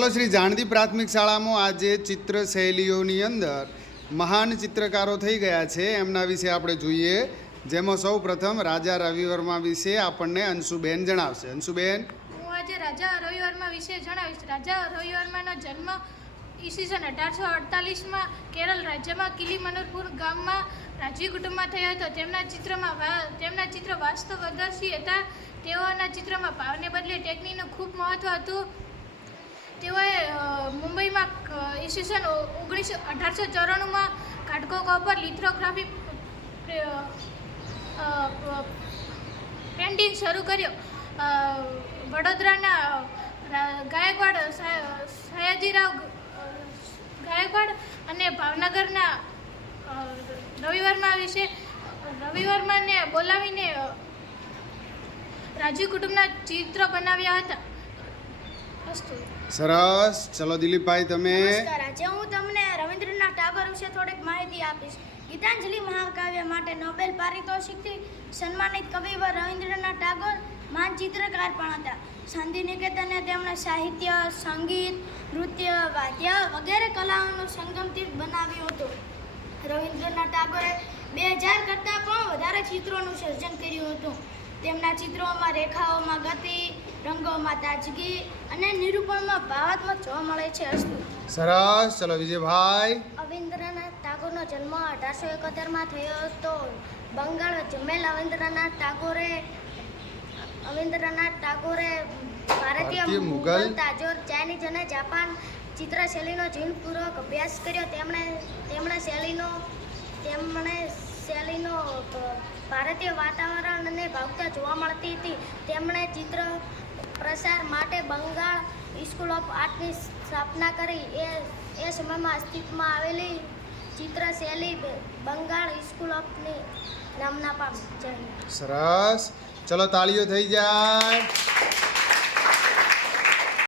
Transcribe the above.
ચલો શ્રી જાણદી પ્રાથમિક શાળામાં આજે ચિત્ર શૈલીઓની અંદર મહાન ચિત્રકારો થઈ ગયા છે એમના વિશે આપણે જોઈએ, જેમાં સૌ પ્રથમ રાજા રવિ વર્મા વિશે આપણને અંશુબેન જણાવશે. અંશુબેન, હું આજે રાજા રવિ વર્મા વિશે જણાવીશ. રાજા રવિ વર્માનો જન્મ ઈસવીસન 1848માં કેરળ રાજ્યમાં કિલીમનોરપુર ગામમાં રાજવી કુટુંબમાં થયો હતો. તેમના ચિત્ર વાસ્તવદર્શી હતા. તેઓના ચિત્રમાં ભાવને બદલે ટેકનિકનું ખૂબ મહત્ત્વ હતું. તેઓએ મુંબઈમાં ઈસવીસન 1894માં કાટકો પર લિથોગ્રાફી પેઇન્ટિંગ શરૂ કર્યો. વડોદરાના ગાયકવાડ સયાજીરાવ ગાયકવાડ અને ભાવનગરના રવિ વર્માને બોલાવીને રાજવી કુટુંબના ચિત્ર બનાવ્યા હતા. સરસ. ચલો દિલીપભાઈ, તમે. નમસ્કાર. આજે હું તમને રવિન્દ્રનાથ ટાગોર વિશે થોડીક માહિતી આપીશ. ગીતાંજલિ મહાકાવ્ય માટે નોબેલ પારિતોષિકથી સન્માનિત કવિવર રવિન્દ્રનાથ ટાગોર મહાન ચિત્રકાર પણ હતા. શાંતિનિકેતને તેમણે સાહિત્ય, સંગીત, નૃત્ય, વાદ્ય વગેરે કલાઓનું સંગમતીર્થ બનાવ્યું હતું. રવિન્દ્રનાથ ટાગોરે 2000 કરતાં પણ વધારે ચિત્રોનું સર્જન કર્યું હતું. તેમના ચિત્રોમાં રેખાઓમાં ગતિ, રંગોમાં તાજગી અને નિરૂપણમાં ભાવાત્મક જોવા મળે છે. સરસ. ચલો વિજયભાઈ. રવિન્દ્રનાથ ટાગોરનો જન્મ 1871માં થયો હતો. બંગાળ જન્મેલ રવિન્દ્રનાથ ટાગોરે ભારતીય, મુગલ, તાજોર, ચાઇનીઝ અને જાપાન ચિત્રશૈલીનો ઝીણપૂર્વક અભ્યાસ કર્યો. તેમણે શૈલીનો ભારતીય વાતાવરણને ભાવતા જોવા મળતી હતી. તેમણે ચિત્ર પ્રસાર માટે બંગાળ સ્કૂલ ઓફ આર્ટની સ્થાપના કરી. એ સમયમાં અસ્તિત્વમાં આવેલી ચિત્રશૈલી બંગાળ સ્કૂલ ઓફની નામના પામી. સરસ. ચલો તાળીઓ થઈ જાય.